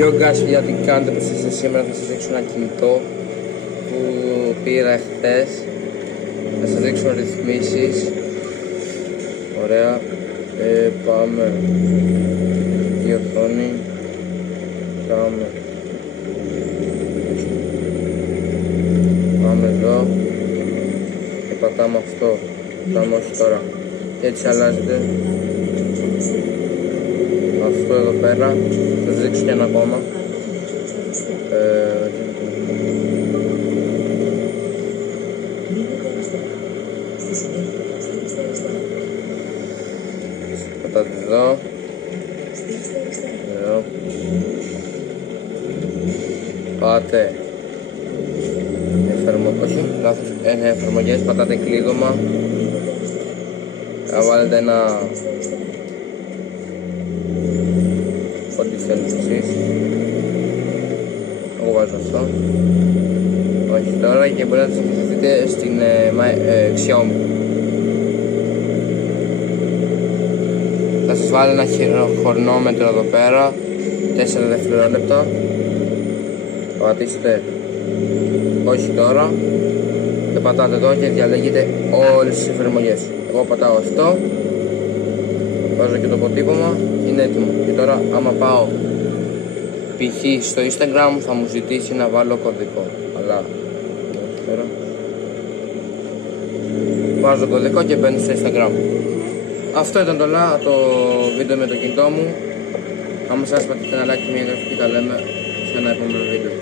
Yo guys, παιδιά, τι κάνετε, πως είστε? Σήμερα θα σας δείξω ένα κινητό που πήρα χθες. Θα σας δείξω ρυθμίσεις. Ωραία. Πάμε. Η οθόνη. Πάμε εδώ και πατάμε αυτό. Πατάμε όχι τώρα. Και έτσι αλλάζεται αυτό εδώ πέρα. Θα σας δείξω και ένα ακόμα. Πατάτε εδώ. Εδώ. Πάτε εφαρμογές, πατάτε κλείδωμα. Θα βάλετε ένα ό,τι θέλετε εσείς. Εγώ βάζω αυτό. Όχι τώρα, και μπορείτε να το συνδεθείτε στην Xiaomi. Θα σας βάλω ένα χρονόμετρο εδώ πέρα, 4 δευτερόλεπτα. Θα πατήσετε όχι τώρα και πατάτε εδώ και διαλέγετε όλες τις εφαρμογές. Εγώ πατάω αυτό, βάζω και το αποτύπωμα και είναι έτοιμο. Και τώρα άμα πάω π.χ. στο Instagram θα μου ζητήσει να βάλω κωδικό, αλλά τώρα βάζω κωδικό και μπαίνω στο Instagram. Αυτό ήταν το βίντεο με το κινητό μου. Άμα σας πατήσετε ένα like και μια εγγραφή, τα λέμε σε ένα επόμενο βίντεο.